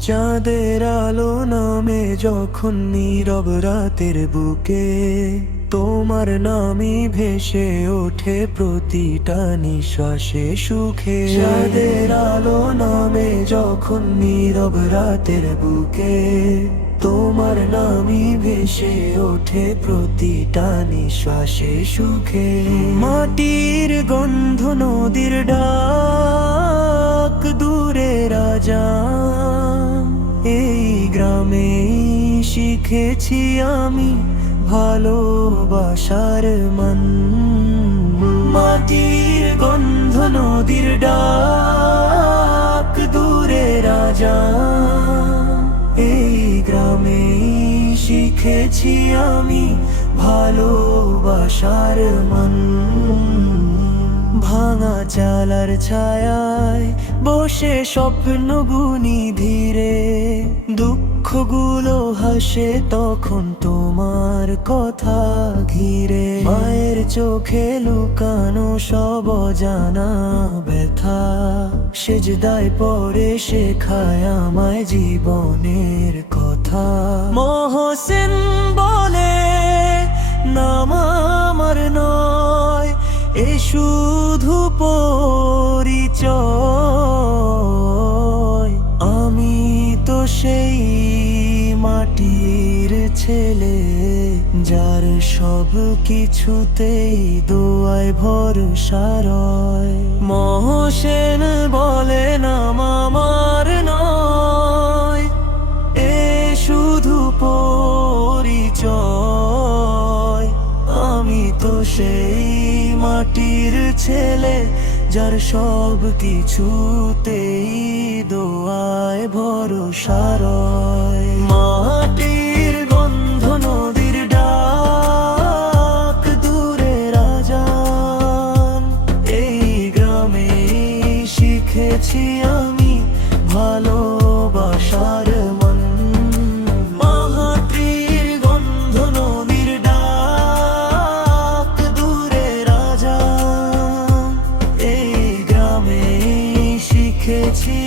চাঁদের আলো নামে যখন নীরব রাতের বুকে তোমার নামই ভেসে ওঠে প্রতিটা নিঃশ্বাসে সুখে। চাঁদের আলো নামে যখন নীরব রাতের বুকে তোমার নামই ভেসে ওঠে প্রতিটা নিঃশ্বাসে সুখে। মাটির গন্ধ নদীর ডাক দূরে রাজা শিখেছি আমি ভালোবাসার মান। মাটির গন্ধ নদীর ডাক দূরে রাজা, এই গ্রামে শিখেছি আমি ভালোবাসার মান। ভাঙা চালার ছায়ায় বসে স্বপ্ন গুনি ধীরে। দুঃখগুলো হাসে তখন তোমার কথা ঘিরে। মায়ের চোখে লুকানো সব জানা ব্যথা। সেজদায় পরে শেখায় আমায় জীবনের কথা। মহসেন বলে, নাম আমার নয়, এ ছেলে, যার সব কিছুতেই দোয়ায় ভরসা রয়। মহসেন বলে নাম আমার নয়, এ শুধু পরিচয়। আমি তো সেই মাটির ছেলে, যার সব কিছুতেই দোয়ায় ভরসা রয়। দেখেছি আমি ভালোবাসার মন। মহাপ্রীর গন্ধ নদীর ডাক দূরে রাজা। এই গ্রামে শিখেছি